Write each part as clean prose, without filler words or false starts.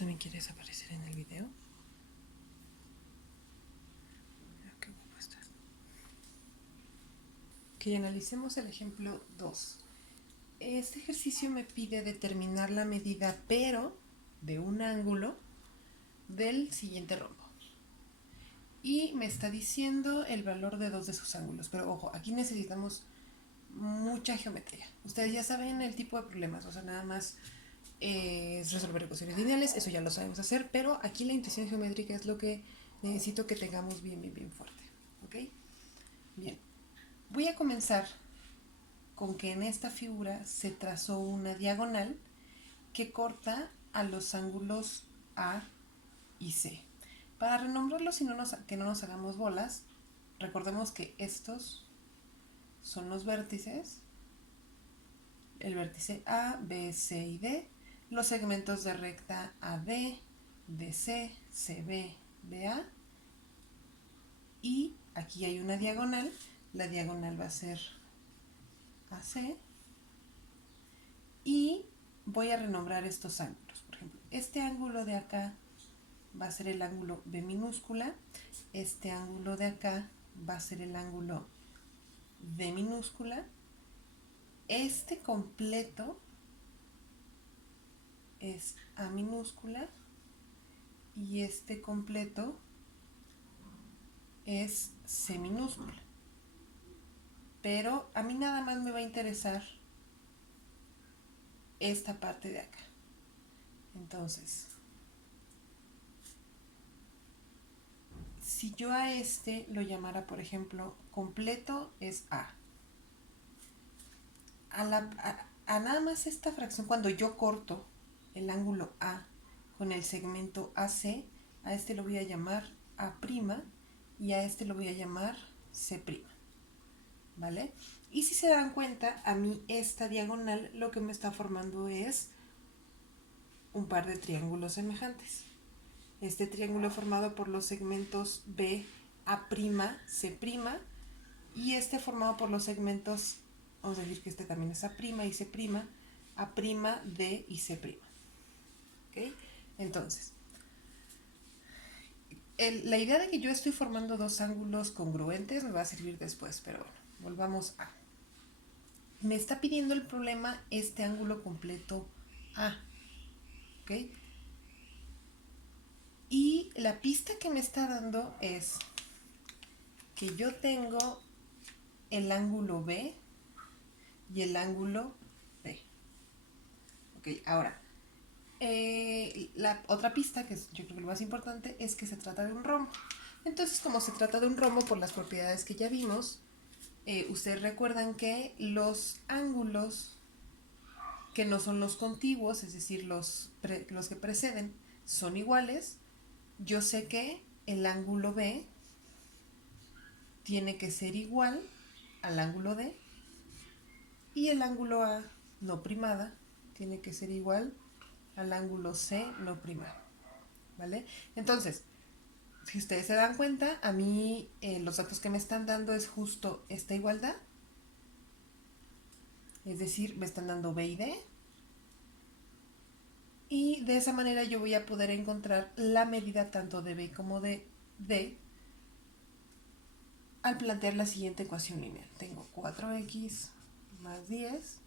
también quiere desaparecer en el video. Mira qué guapo estás. Ok, analicemos el ejemplo 2. Este ejercicio me pide determinar la medida, pero de un ángulo del siguiente rombo. Y me está diciendo el valor de dos de sus ángulos. Pero ojo, aquí necesitamos mucha geometría. Ustedes ya saben el tipo de problemas, o sea, nada más es resolver ecuaciones lineales, eso ya lo sabemos hacer, pero aquí la intuición geométrica es lo que necesito que tengamos bien fuerte. ¿Ok? Bien. Voy a comenzar con que en esta figura se trazó una diagonal que corta a los ángulos A y C. Para renombrarlos y que no nos hagamos bolas, recordemos que estos son los vértices, el vértice A, B, C y D, los segmentos de recta AD, DC, CB, DA, y aquí hay una diagonal, la diagonal va a ser AC, y voy a renombrar estos ángulos. Por ejemplo, este ángulo de acá va a ser el ángulo B minúscula, este ángulo de acá va a ser el ángulo D minúscula, este completo es A minúscula y este completo es C minúscula. Pero a mí nada más me va a interesar esta parte de acá. Entonces, si yo a este lo llamara, por ejemplo, completo es A. A nada más esta fracción, cuando yo corto el ángulo A con el segmento AC, a este lo voy a llamar A' y a este lo voy a llamar C'. ¿Vale? Y si se dan cuenta, a mí esta diagonal lo que me está formando es un par de triángulos semejantes. Este triángulo formado por los segmentos B, A', C', y este formado por los segmentos, vamos a decir que este también es A' y C', A', D y C'. ¿Okay? Entonces, la idea de que yo estoy formando dos ángulos congruentes me va a servir después, pero bueno, volvamos a. Me está pidiendo el problema este ángulo completo A. ¿Ok? Y la pista que me está dando es que yo tengo el ángulo B y el ángulo B. Ok, ahora, la otra pista, que es yo creo que lo más importante, es que se trata de un rombo. Entonces, como se trata de un rombo por las propiedades que ya vimos, ustedes recuerdan que los ángulos que no son los contiguos, es decir, los que preceden, son iguales. Yo sé que el ángulo B tiene que ser igual al ángulo D y el ángulo A no primada tiene que ser igual al ángulo C no primado. ¿Vale? Entonces, si ustedes se dan cuenta, a mí los datos que me están dando es justo esta igualdad. Es decir, me están dando B y D. Y de esa manera yo voy a poder encontrar la medida tanto de B como de D al plantear la siguiente ecuación lineal. Tengo 4x más 10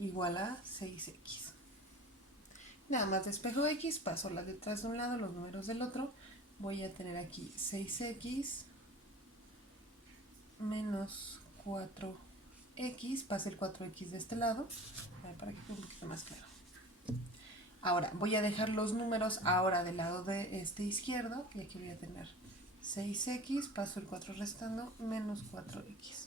igual a 6x. Nada más despejo x, paso las letras de un lado, los números del otro. Voy a tener aquí 6x menos 4x, pase el 4x de este lado, para que quede un poquito más claro. Ahora, voy a dejar los números ahora del lado de este izquierdo, y aquí voy a tener 6x, paso el 4 restando, menos 4x.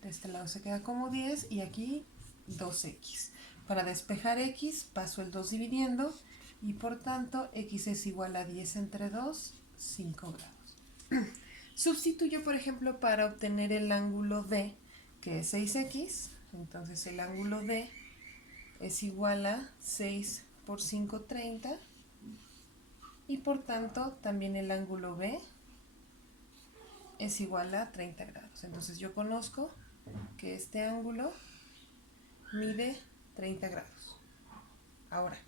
De este lado se queda como 10 y aquí 2x. Para despejar x, paso el 2 dividiendo y por tanto x es igual a 10 entre 2, 5 grados. Sustituyo, por ejemplo, para obtener el ángulo D, que es 6x, entonces el ángulo D es igual a 6 por 5, 30, y por tanto también el ángulo B es igual a 30 grados. Entonces yo conozco que este ángulo mide 30 grados. Ahora,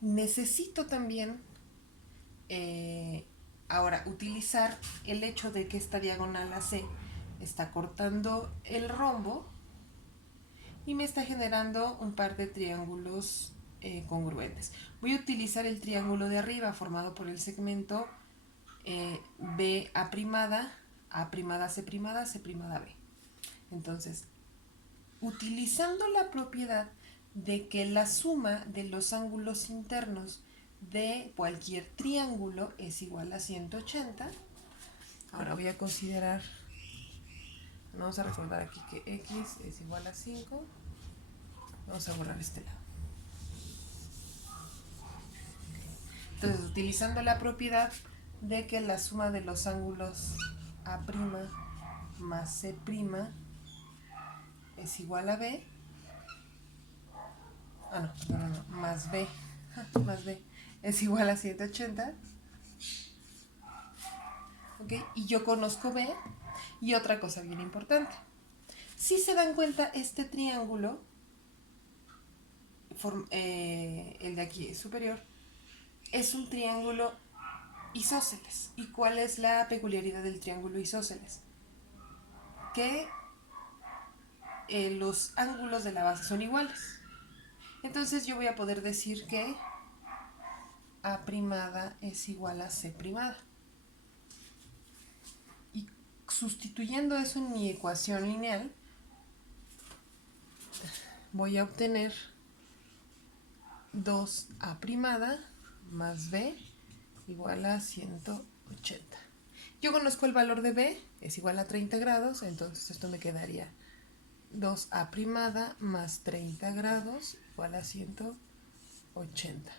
Necesito también ahora utilizar el hecho de que esta diagonal AC está cortando el rombo y me está generando un par de triángulos congruentes. Voy a utilizar el triángulo de arriba formado por el segmento B A primada, C primada, C primada B. Entonces, utilizando la propiedad de que la suma de los ángulos internos de cualquier triángulo es igual a 180, ahora voy a considerar, vamos a recordar aquí que x es igual a 5, vamos a borrar este lado. Entonces, utilizando la propiedad de que la suma de los ángulos A' más C' es igual a B, más B, más B es igual a 180, ¿ok? Y yo conozco B. Y otra cosa bien importante, si se dan cuenta, este triángulo, el de aquí superior, es un triángulo isósceles. ¿Y cuál es la peculiaridad del triángulo isósceles? Que los ángulos de la base son iguales. Entonces yo voy a poder decir que A' es igual a C'. Y sustituyendo eso en mi ecuación lineal, voy a obtener 2A' más B igual a 180. Yo conozco el valor de B, es igual a 30 grados, entonces esto me quedaría 2A' más 30 grados igual a 180.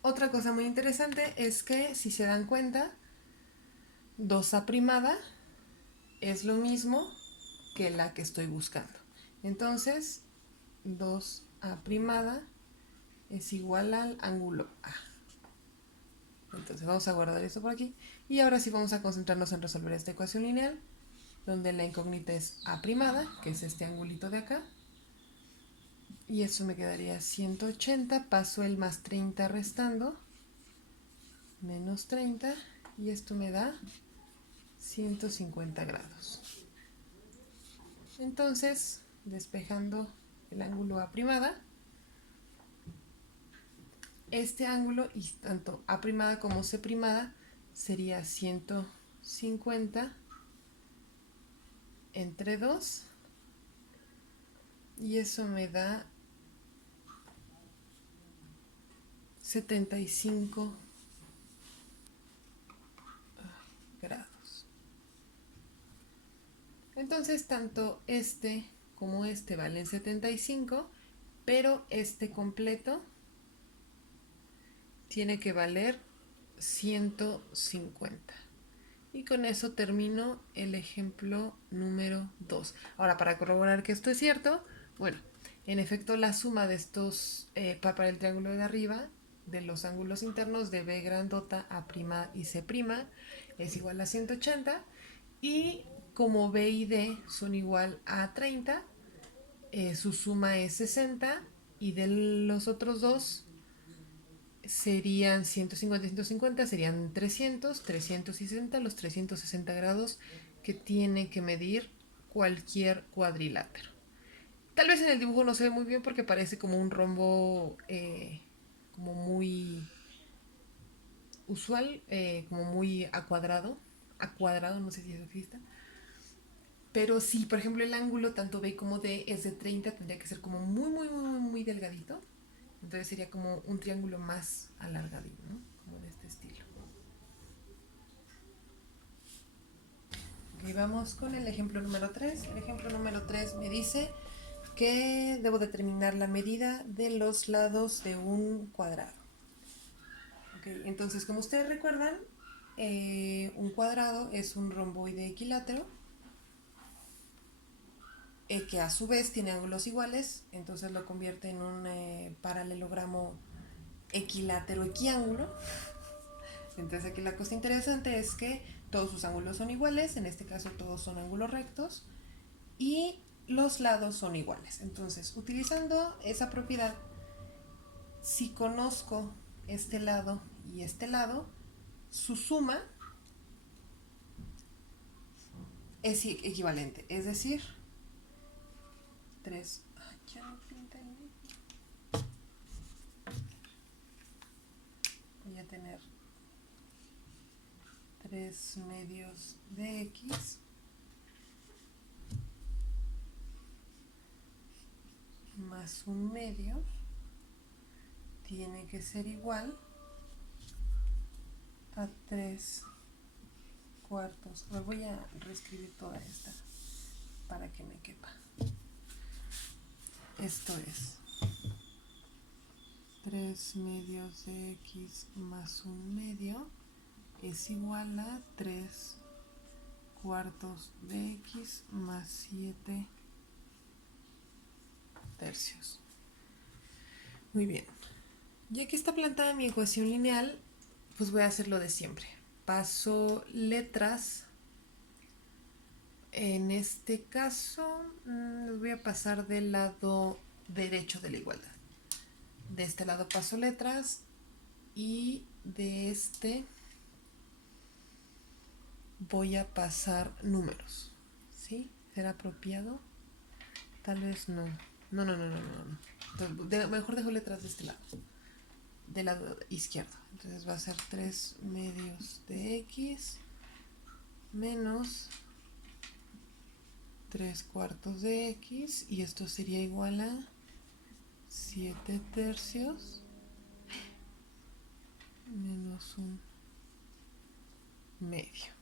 Otra cosa muy interesante es que, si se dan cuenta, 2A' es lo mismo que la que estoy buscando. Entonces, 2A' es igual al ángulo A. Entonces vamos a guardar esto por aquí. Y ahora sí vamos a concentrarnos en resolver esta ecuación lineal, donde la incógnita es A', que es este angulito de acá. Y eso me quedaría 180, paso el más 30 restando, menos 30, y esto me da 150 grados. Entonces, despejando el ángulo A', este ángulo, y tanto A' como C' sería 150 entre 2, y eso me da 75 grados. Entonces, tanto este como este valen 75, pero este completo tiene que valer 150. Y con eso termino el ejemplo número 2. Ahora, para corroborar que esto es cierto, bueno, en efecto la suma de estos, para el triángulo de arriba, de los ángulos internos de B grandota, A' y C' es igual a 180. Y como B y D son igual a 30, su suma es 60, y de los otros dos serían 150 y 150, serían 360, los 360 grados que tiene que medir cualquier cuadrilátero. Tal vez en el dibujo no se ve muy bien porque parece como un rombo como muy usual, como muy acuadrado, no sé si eso exista. Pero si, por ejemplo, el ángulo tanto B como D es de 30, tendría que ser como muy delgadito. Entonces sería como un triángulo más alargadito, ¿no? Como de este estilo. Ok, vamos con el ejemplo número 3. El ejemplo número 3 me dice que debo determinar la medida de los lados de un cuadrado. Okay, entonces, como ustedes recuerdan, un cuadrado es un romboide equilátero que a su vez tiene ángulos iguales, entonces lo convierte en un paralelogramo equilátero equiángulo. Entonces aquí la cosa interesante es que todos sus ángulos son iguales, en este caso todos son ángulos rectos, y los lados son iguales. Entonces, utilizando esa propiedad, Si conozco este lado y este lado, su suma es equivalente, es decir, 3. Ya no pinta el medio. Voy a tener 3 medios de x más un medio tiene que ser igual a 3 cuartos. Me voy a reescribir toda esta para que me quepa. Esto es 3 medios de x más un medio es igual a 3 cuartos de x más 7 tercios. Muy bien. Ya que está plantada mi ecuación lineal, pues voy a hacer lo de siempre. Paso letras. En este caso, les voy a pasar del lado derecho de la igualdad. De este lado paso letras y de este voy a pasar números. ¿Sí? ¿Será apropiado? Tal vez no. No. Entonces, mejor dejo letras de este lado. Del lado izquierdo. Entonces va a ser 3 medios de x menos 3 cuartos de x. Y esto sería igual a 7 tercios menos un medio.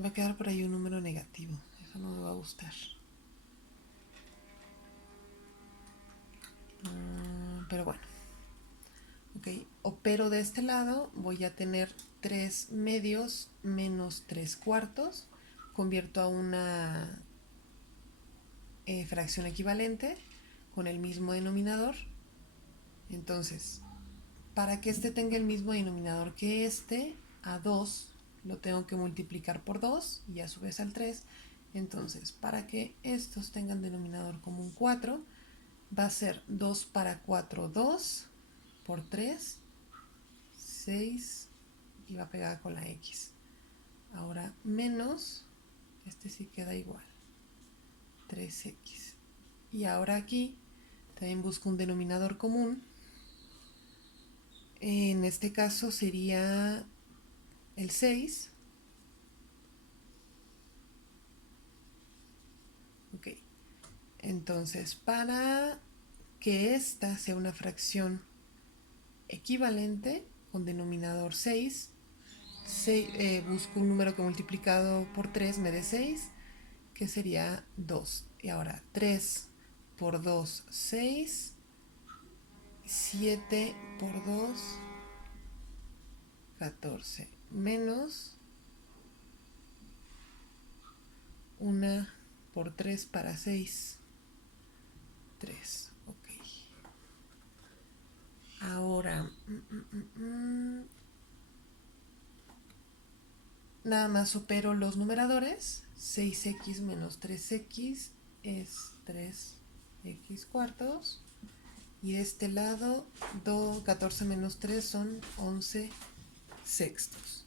Va a quedar por ahí un número negativo. Eso no me va a gustar. Pero bueno. Ok, opero de este lado. Voy a tener 3 medios menos 3 cuartos. Convierto a una fracción equivalente con el mismo denominador. Entonces, para que este tenga el mismo denominador que este, a 2 lo tengo que multiplicar por 2 y a su vez al 3. Entonces, para que estos tengan denominador común 4, va a ser 2 para 4, 2 por 3, 6 y va pegada con la x. Ahora menos, este sí queda igual, 3x. Y ahora aquí también busco un denominador común. En este caso sería el 6. Ok. Entonces, para que esta sea una fracción equivalente con denominador 6, busco un número que multiplicado por 3 me dé 6, que sería 2. Y ahora 3 por 2, 6. 7 por 2, 14. Menos 1 por 3 para 6, 3. Ok. Ahora, nada más opero los numeradores. 6x menos 3x es 3x cuartos. Y de este lado, 14 menos 3 son 11 sextos.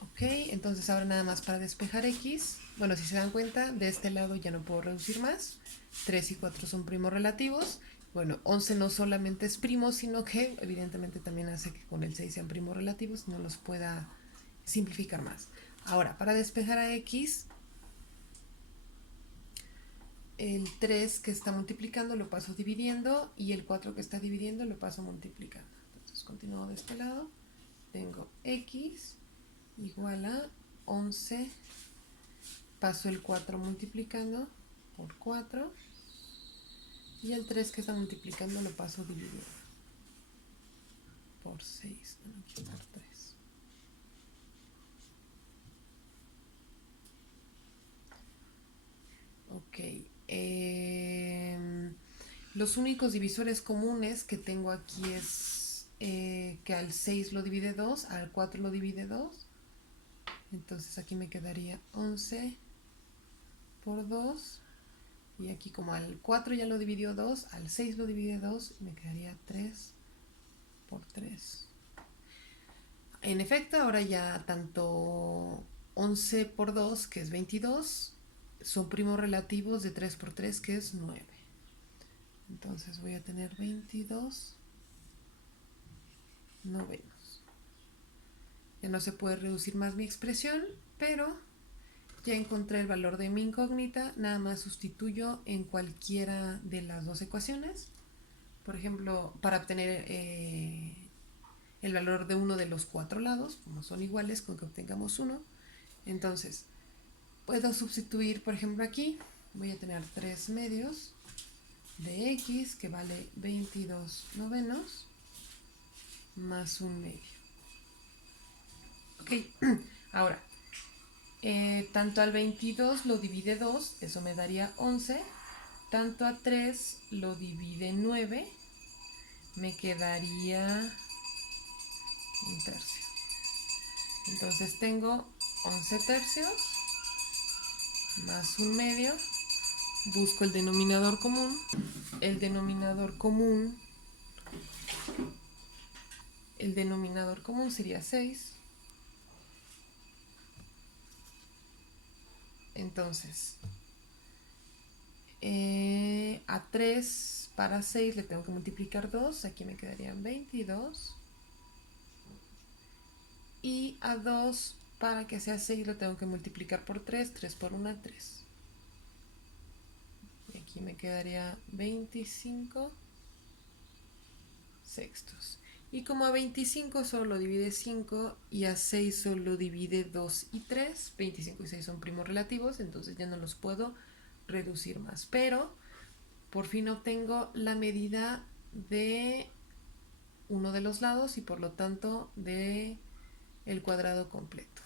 Ok, entonces ahora nada más para despejar x. Bueno, si se dan cuenta, de este lado ya no puedo reducir más. 3 y 4 son primos relativos. Bueno, 11 no solamente es primo, sino que evidentemente también hace que con el 6 sean primos relativos y no los pueda simplificar más. Ahora, para despejar a x, el 3 que está multiplicando lo paso dividiendo y el 4 que está dividiendo lo paso multiplicando. Entonces continúo de este lado. Tengo x igual a 11. Paso el 4 multiplicando por 4. Y el 3 que está multiplicando lo paso dividiendo por 6. No, por 3. Ok. Los únicos divisores comunes que tengo aquí es que al 6 lo divide 2, al 4 lo divide 2. Entonces aquí me quedaría 11 por 2 Y aquí como al 4 ya lo dividió 2, al 6 lo divide 2 y me quedaría 3 por 3. En efecto, ahora ya tanto 11 por 2, que es 22, son primos relativos de 3 por 3, que es 9. Entonces voy a tener 22 novenos. Ya no se puede reducir más mi expresión, pero ya encontré el valor de mi incógnita. Nada más sustituyo en cualquiera de las dos ecuaciones. Por ejemplo, para obtener el valor de uno de los cuatro lados, como son iguales, con que obtengamos uno. Entonces, puedo sustituir, por ejemplo, aquí voy a tener 3 medios de x, que vale 22 novenos, más un medio. Ok, ahora, tanto al 22 lo divide 2, eso me daría 11. Tanto a 3 lo divide 9, me quedaría un tercio. Entonces tengo 11 tercios más un medio. Busco el denominador común. El denominador común sería 6. Entonces, a 3 para 6 le tengo que multiplicar 2. Aquí me quedarían 22. Y a 2 para que sea 6 lo tengo que multiplicar por 3. 3 por 1, 3. Y aquí me quedaría 25 sextos. Y como a 25 solo divide 5 y a 6 solo divide 2 y 3, 25 y 6 son primos relativos, entonces ya no los puedo reducir más. Pero por fin obtengo la medida de uno de los lados y por lo tanto de el cuadrado completo.